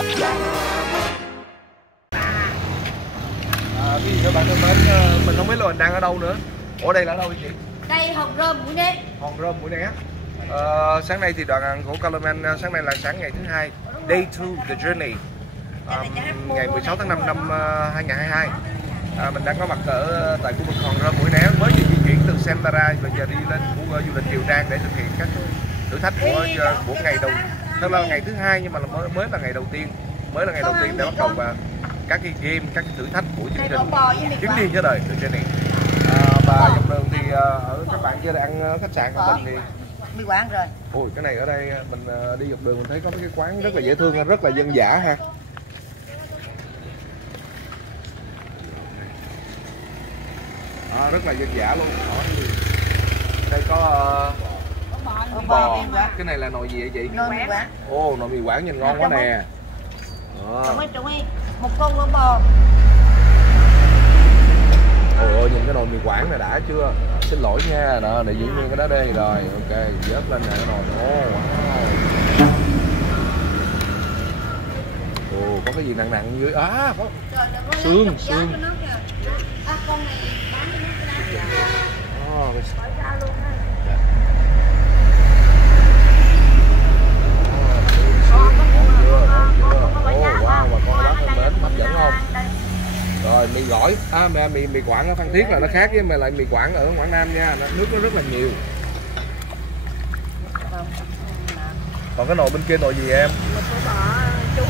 Cái gì các bạn thân mến, mình không biết là mình đang ở đâu nữa. Ủa đây là ở đâu chị? Đây Hòn Rơm Mũi Né. Hòn Rơm Mũi Né. Sáng nay thì đoàn của Colorman, sáng nay là sáng ngày thứ hai, Day 2 The Journey, ngày 16 tháng 5 năm 2022. Mình đang có mặt ở tại khu vực Hòn Rơm Mũi Né, mới di chuyển từ Sempara và giờ đi lên khu du lịch Kiều Trang để thực hiện các thử thách của ngày đầu. Thật là ngày thứ hai nhưng mà mới là ngày đầu tiên, để bắt đầu vào các cái game, các cái thử thách của chương trình chuyến đi với đời The Journey. Và dọc đường thì ở các bạn chưa ăn khách sạn của mình thì Mì Quảng rồi. ôi cái này ở đây mình đi dọc đường mình thấy có mấy cái quán rất là dễ thương, rất là dân dã ha. Rất là dân dã luôn. Đây có bò. Cái này là nồi gì vậy chị? Nồi mì Quảng. Ồ, nồi mì Quảng nhìn ngon quá nè. Trụng ơi, một con lỗ bò. Ôi ơi, nhìn cái nồi mì Quảng này đã chưa? Xin lỗi nha, đó để giữ nguyên cái đó đi rồi, ok, vớt lên nè cái nồi. Ồ, có cái gì nặng nặng dưới, có xương. Con này bán wow, mà con đó thân mến, hấp dẫn không? Rồi mì gỏi, mì Quảng ở Phan Thiết là nó khác với lại mì Quảng ở Quảng Nam nha, nước nó rất là nhiều. Còn cái nồi bên kia nồi gì em? một cái bò chua.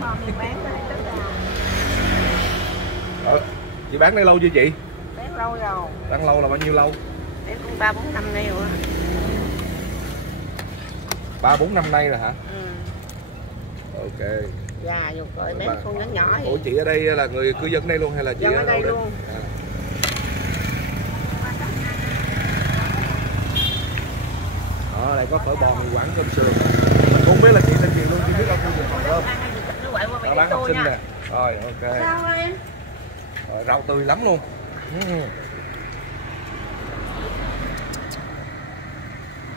Bò mì Quảng này tức là. Chị bán đây lâu chưa chị? Bán lâu rồi. Bán lâu là bao nhiêu lâu? Bán cũng 3-4 năm nay rồi. 3-4 năm nay rồi hả? Ok. Dạ, dù coi bán con nhỏ nhỏ vậy. Ủa chị ở đây là người cư dân đây luôn hay là chị ở đây luôn? Đây có phở bò mì Quảng cơm sườn. Mình không biết là chị tên gì luôn, chỉ biết ở khu vực Hòn Rơm. Nó bán học sinh nè. Rồi ok. Sao em? Rồi, rau tươi lắm luôn.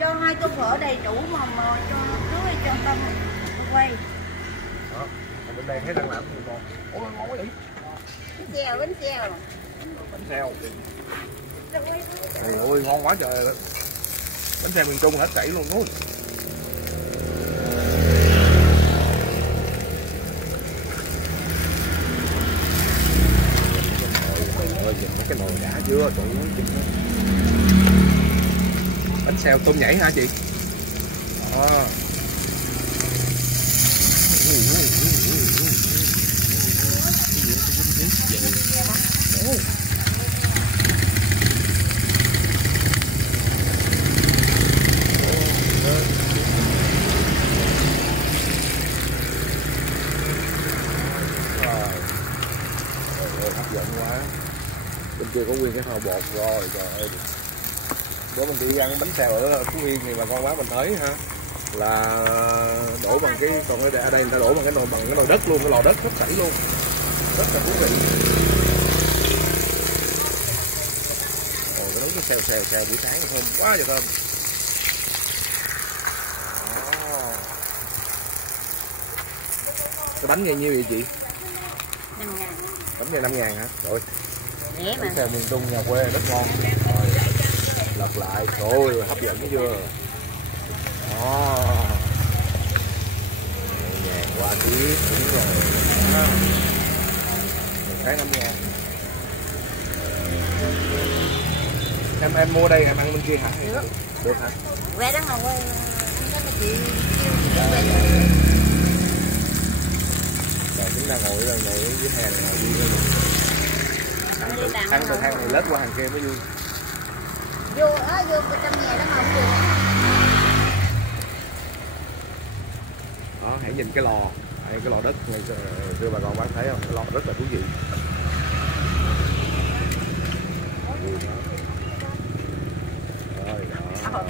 Cho 2 tô phở đầy đủ mà cho nước cho tâm quay. Đó, bên đây thấy đang làm gì ngon. Ủa ngon quá vậy? Bánh xèo. Bánh xèo. Trời ơi ngon quá trời ơi. Bánh xèo miền Trung hết chảy luôn luôn. Nhìn cái nồi đã chưa? Trời ơi. Bánh xèo tôm nhảy hả chị? Hấp dẫn quá. Bên kia có nguyên cái thau bột rồi, trời ơi. Bữa mình đi ăn bánh xèo ở Phú Yên thì bà con bác mình thấy ha, là đổ bằng cái, còn ở đây người ta đổ bằng cái nồi đất luôn, cái lò đất hấp sảy luôn, rất là thú vị. Cái nấu cái xèo buổi sáng thơm quá trời thơm. Cái bánh này nhiêu vậy chị? 5.000. Bánh này 5.000 hả? Rồi. Bánh xèo miền Trung nhà quê rất ngon. Rồi. Lật lại, trời hấp dẫn chưa? Đó. Nhẹ qua tiếp, đúng rồi. Một cái 5.000. Em mua đây em ăn bên kia hả? Được hả? Vé đó ngồi quay chị. Rồi chúng ta ngồi dưới hè này ngồi vui lên. Ăn từ hàng này lết qua hàng kia mới vui. Vô trong nhà đó mà không được. Đó, hãy nhìn cái lò, cái lò đất này xưa bà con bác thấy không? Cái lò rất là thú vị. Rồi đó.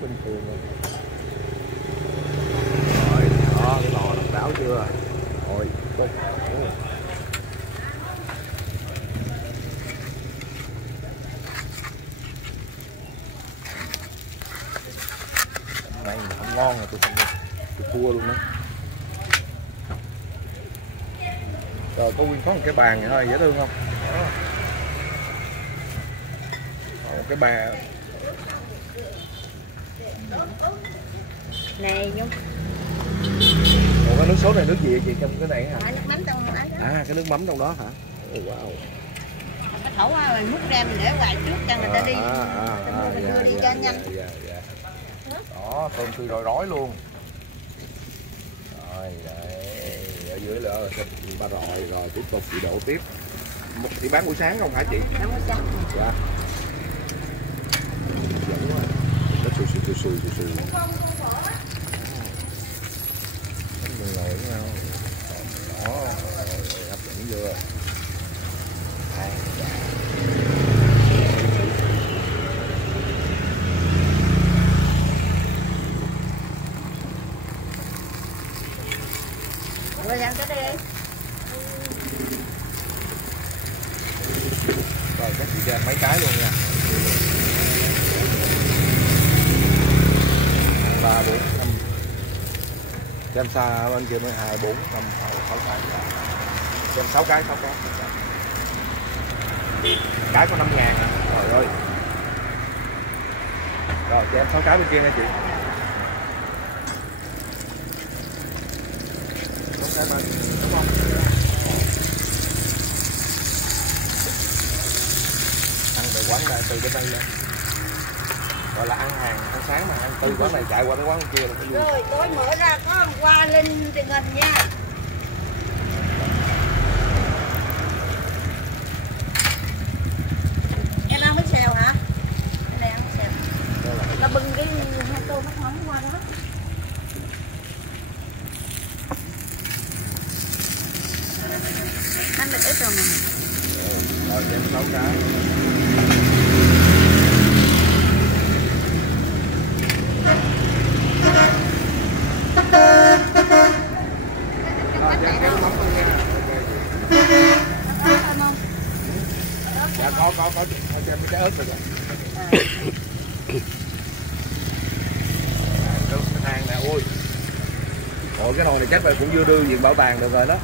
Bình thường rồi. Rồi đó, cái lò độc đáo chưa? Rồi, bốc. ngon rồi, tôi thua luôn đó. Rồi có nguyên có một cái bàn vậy thôi, dễ thương không? Đó. Một cái bàn này Nhung. Còn cái nước sốt này nước gì vậy chị trong cái này hả? Nước mắm trong đó. À cái nước mắm trong đó hả? Wow. Cái thổ mình múc ra mình để hoài trước cho người ta đi. Mình đưa đi cho nhanh. Đó, tôm tươi rói luôn. Rồi đấy, ở dưới nữa thịt ba rồi tiếp tục chị đổ tiếp. Chị bán buổi sáng không hả chị? Bán buổi sáng. Dạ. Nó xùi. Mình ngồi với nhau. Đó, hấp dẫn chưa? Rồi ăn cái đi. Rồi các chị cho mấy cái luôn nha. 3, 4, 5. Cho em xa bên kia 12, 4, 5, 6 cái. Cho em 6 cái. Cái có 5.000 à. Trời ơi. Rồi cho em 6 cái bên kia nha chị. 6 cái bên. Đúng không? Ăn từ quán này từ bên đây nha. Gọi là ăn sáng mà ăn từ quán này chạy qua cái quán kia là cái rồi tối mở ra có hôm qua lên truyền hình nha. Em ăn bánh xèo hả? Cái này ăn xèo. Ta bưng cái 2 tô nước mắm qua đó. Ăn được ít rồi mà. Rồi cho em 6 cái. Dạ có cho em cái trái ớt rồi. Cái thang nè, ôi. Ôi cái nồi này chắc là cũng vừa đưa viện bảo tàng được rồi đó.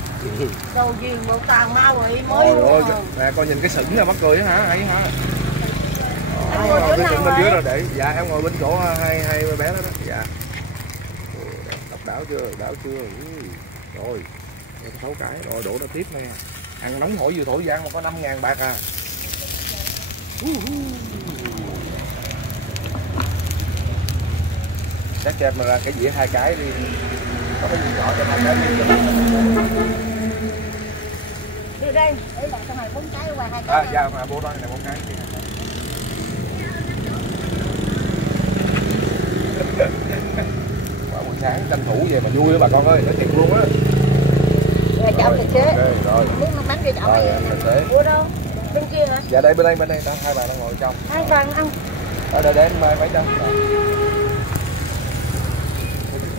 Đồ gì bảo tàng mau rồi mới. Ôi nè con nhìn cái sửng là mắc cười đó hả? Hay hả? Bên dưới rồi để. Dạ em ngồi bên chỗ hai bé đó đó. Dạ. Độc đáo chưa? Rồi. Em 6 cái rồi đổ nó tiếp nè. Ăn nóng hổi vừa thổi giang mà có 5.000 bạc à. Chắc cho em ra cái dĩa 2 cái đi. Có cái gì nhỏ cho 2 cái đi. Đi đây, để lại trong này 4 cái qua 2 cái. Dạ mà bố đó này 4 cái. Quả buổi sáng tranh thủ về mà vui đó bà con ơi, nói thiệt luôn á. Rồi chậu thịt chế. Rồi. Muốn bánh kia chậu này. Ủa đâu? Bên kia hả? Dạ đây bên đây hai bà đang ngồi trong. Hai bà ăn. Để em mấy trăm.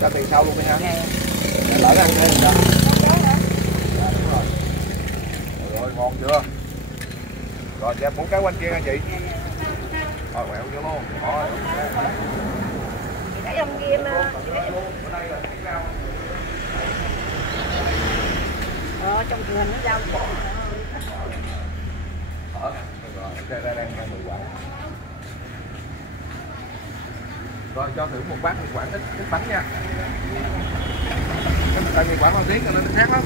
Cho tiền sau luôn đi ha. Lỡ ăn thêm rồi đó. Rồi ngon chưa? Rồi cho em 4 cái quanh kia nha chị. Rồi quẹo vô luôn. Rồi. Cái ông kia mà. Trong truyền hình nó giao cổ. Đây đang ăn mì Quảng. Rồi cho thử một bát mì Quảng ít bánh nha. Tại mì Quảng con tiếng cho nó khác lắm.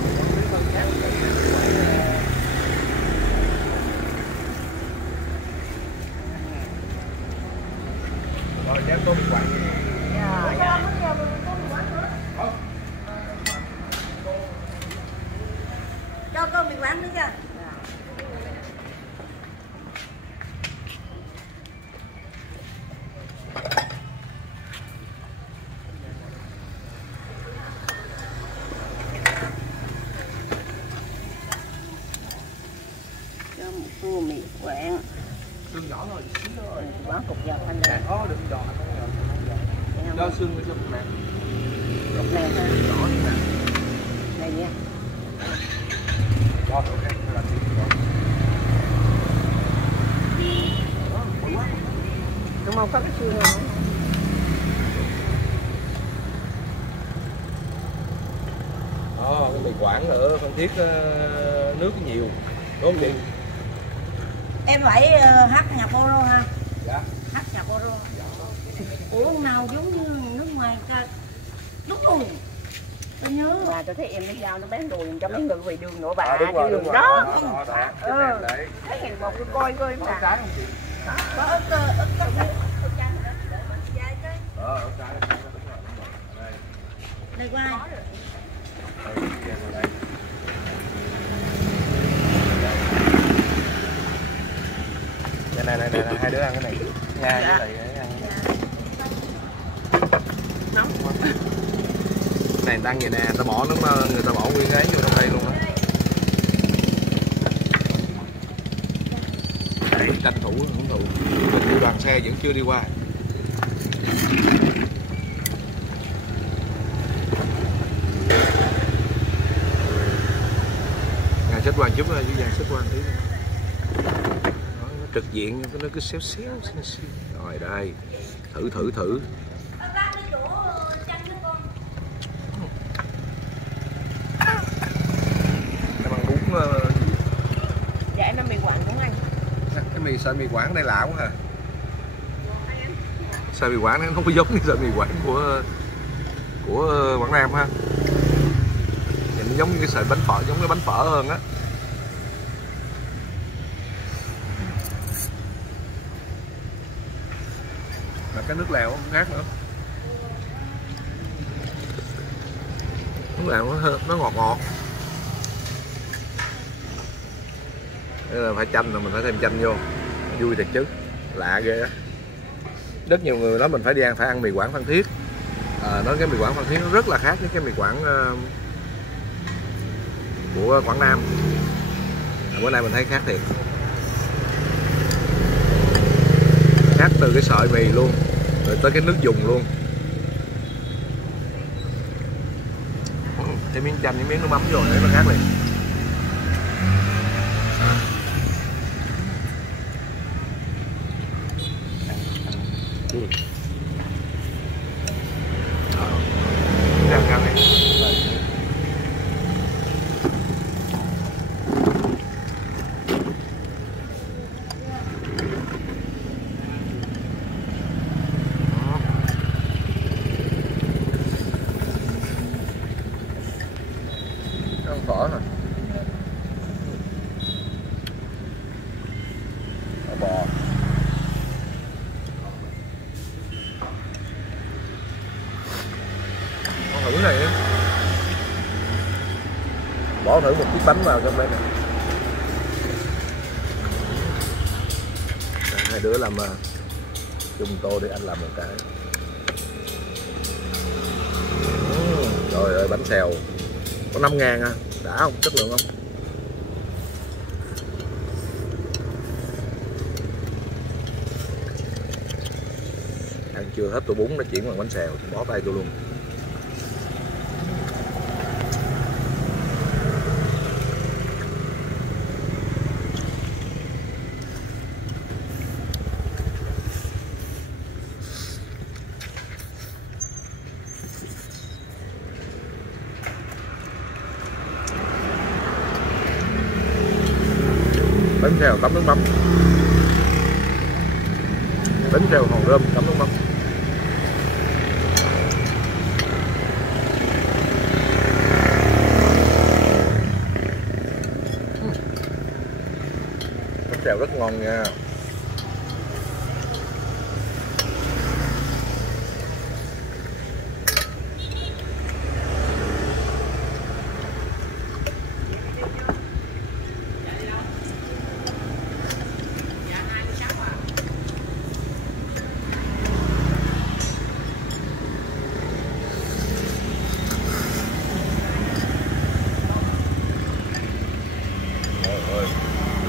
Rồi cho em tô mì Quảng. Cho tô mì Quảng nữa chưa? Cho một tô mì Quảng. Xương nhỏ thôi, xíu thôi. Quán cục dọc anh đây. Có đừng giòn không giòn. Cho xương cho cục nè. Cục này ha. Nhỏ đi nè. Này nha. Cho được em là xíu nhỏ. Đúng không? Có cái xương không? Quảng ở Phan Thiết nước nhiều, đúng không chị? Em phải hát nhạc Poro ha. Dạ. Hát nhạc Poro. Ủa nào giống như nước ngoài ca. Đúng rồi. Tôi nhớ. Bà tôi thấy em nó giao nó bán đồ cho mấy người về đường nữa bà. Đúng rồi, đúng rồi. Đó. Thấy hẹn một cái coi coi bà. trái không chị? Có ớt chanh. Ở trái. Đây qua ai? Này, hai đứa ăn cái này. Nha, cái này ăn. Nóng quá. Này đang vậy nè, ta bỏ nước, người ta bỏ nguyên cái vô trong đây luôn á. Đấy, tranh thủ hưởng thụ. Mình đoàn xe vẫn chưa đi qua. Xếp quan chút thôi, chứ xếp quan tí nó trực diện, nó cứ xéo. Rồi đây, thử em ăn bún Dạ em ăn mì Quảng cũng ăn. cái sợi mì Quảng đây lạ quá hả? Sợi mì Quảng nó không có giống như sợi mì Quảng của Quảng Nam ha. Nhìn nó giống như cái sợi bánh phở, giống cái bánh phở hơn á. Mà cái nước lèo không khác nữa. Nước lèo nó ngọt. Đây là phải chanh, là mình phải thêm chanh vô. Vui thiệt chứ, lạ ghê á. Rất nhiều người nói mình phải ăn mì Quảng Phan Thiết. Nói cái mì Quảng Phan Thiết nó rất là khác với cái mì Quảng của Quảng Nam. Bữa nay mình thấy khác thiệt. Khác từ cái sợi mì luôn, rồi tới cái nước dùng luôn. Thêm miếng chanh, miếng nước mắm vô để nó khác liền. Phở hả? Phở bò. Con thử này á. Bỏ thử một chiếc bánh vào trong đây nè. Hai đứa làm chung tô để anh làm một cái. Trời ơi, bánh xèo có 5.000 à, đã không, chất lượng không? Ăn chưa hết tô bún nó chuyển bằng bánh xèo, bó tay tôi luôn. Bánh xèo tắm nước mắm, bánh xèo hòn rơm tắm nước mắm. Bánh xèo rất ngon nha.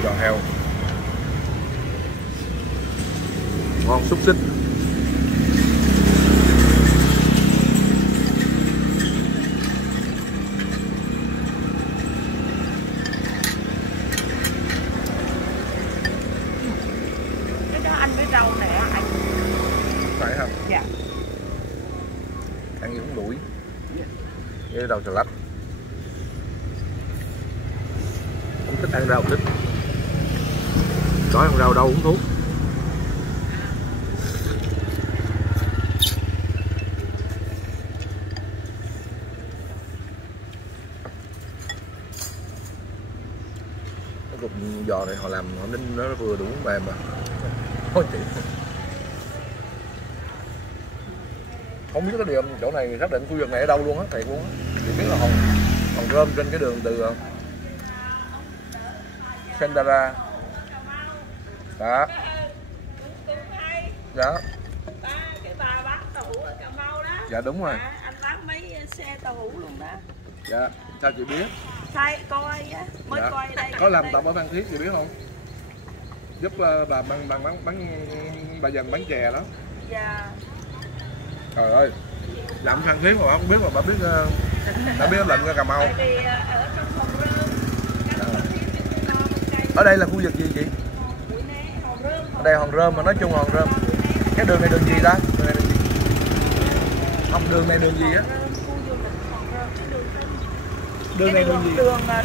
Giò heo ngon xúc xích. Cái đó ăn với rau này á anh. Phải không? Dạ. Ăn như cũng đuổi với rau xà lách. thích ăn rau thích, đói ăn rau đâu uống thuốc. Cái cục giò này họ làm họ ninh nó vừa đủ mềm mà. Ôi chị. Không biết cái điều chỗ này xác định khu vực này ở đâu luôn á, thiệt luôn á. Chỉ biết là hòn rơm trên cái đường từ Sendara. Đó. Đó. Cái bà bán tàu hũ ở Cà Mau đó. Dạ đúng rồi. Anh bán mấy xe tàu hũ luôn đó. Dạ, sao chị biết? Thay coi á, mới Dạ. coi đây. Có làm tập ở Phan Thiết chị biết không? Giúp bà bà dần bán chè đó. Dạ. Trời ơi, làm Phan Thiết mà bà không biết mà bà biết đã biết lệnh ra Cà Mau. Tại vì ở trong Hòn Rơm, Ở đây là khu vực gì chị? Ở đây Hòn Rơm mà nói chung Hòn Rơm. Cái đường này đường gì ta? Đường này đường gì? Không, đường này đường gì á? Đường này đường gì?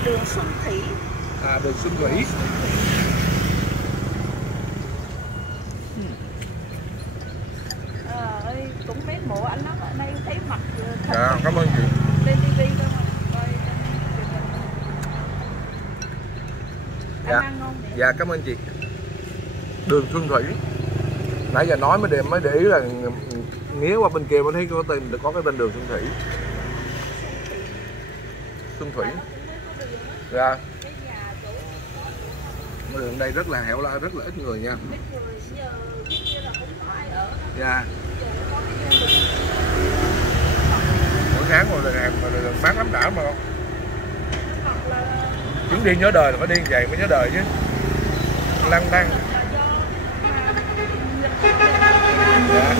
Đường Xuân Thủy. À, đường Xuân Thủy. Ơi, cũng mến mộ anh lắm, ở đây thấy mặt thật. Dạ, cảm ơn chị. Lên TV thôi mà. Coi Dạ. anh ăn ngon nè. Dạ, cảm ơn chị. Đường Xuân Thủy. Nãy giờ nói mới để ý là nghía qua bên kia mới thấy có cái tên đường Xuân Thủy. Xuân Thủy. Dạ. Đường đây rất là hẻo lánh, rất là ít người nha. Dạ. Mỗi tháng rồi là bán lắm đã mà không. Chuyến đi nhớ đời là phải đi vậy mới nhớ đời chứ. Lăng đăng. Dạ.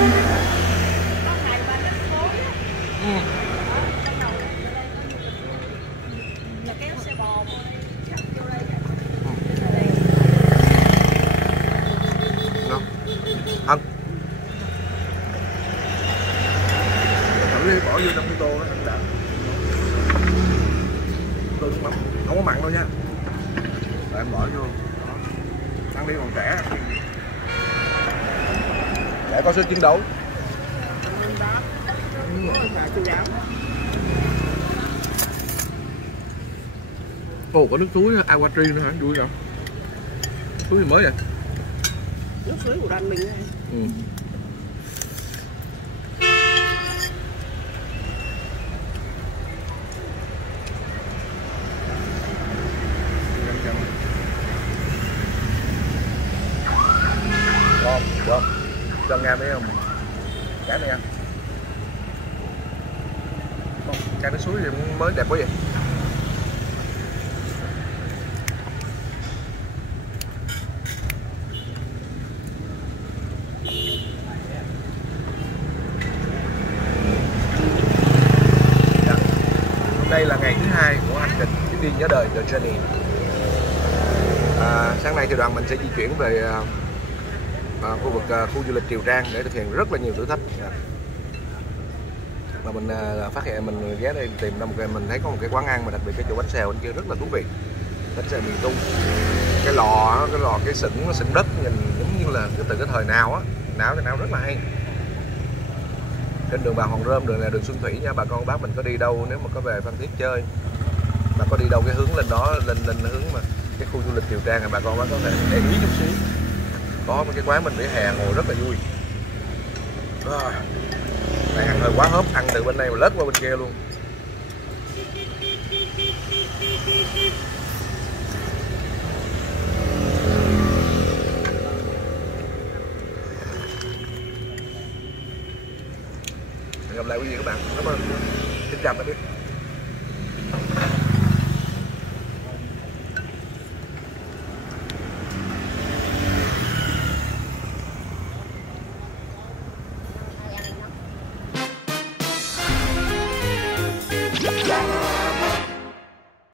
Ăn. Thử đi, bỏ vô trong cái tô đó ăn đã. Tô nước mắm, không có mặn đâu nha. Rồi em bỏ vô. Đó. Ăn đi còn trẻ. Để có sức chiến đấu. Ồ, có nước suối Aqua Tree nữa hả? Vui không? Suối gì mới vậy? Nước suối của đoàn mình này. Ừ. Ngon, được. Cho nghe mấy không? Cá này ăn. Cá nước suối thì mới đẹp quá vậy. Đây là ngày thứ 2 của hành trình chuyến đi nhớ đời The Journey. Sáng nay thì đoàn mình sẽ di chuyển về khu vực khu du lịch Triều Trang để thực hiện rất là nhiều thử thách. Mà mình phát hiện mình ghé đây tìm ra mình thấy có một cái quán ăn mà đặc biệt cái chỗ bánh xèo bên kia rất là thú vị. Bánh xèo miền Trung. Cái lò cái sừng đất nhìn giống như là từ cái thời nào á, nào rất là hay. Trên đường Bà Hòn Rơm, đường là đường Xuân Thủy nha bà con bác mình có đi đâu nếu mà có về Phan Thiết chơi mà có đi đâu cái hướng lên đó lên hướng mà cái khu du lịch Triều Trang này bà con bác có thể để ý chút xíu, có một cái quán mình vỉa hè ngồi rất là vui. Này ăn hơi quá hớp, ăn từ bên này mà lết qua bên kia luôn. Hẹn gặp lại quý vị các bạn. Cảm ơn. Xin chào tạm biệt.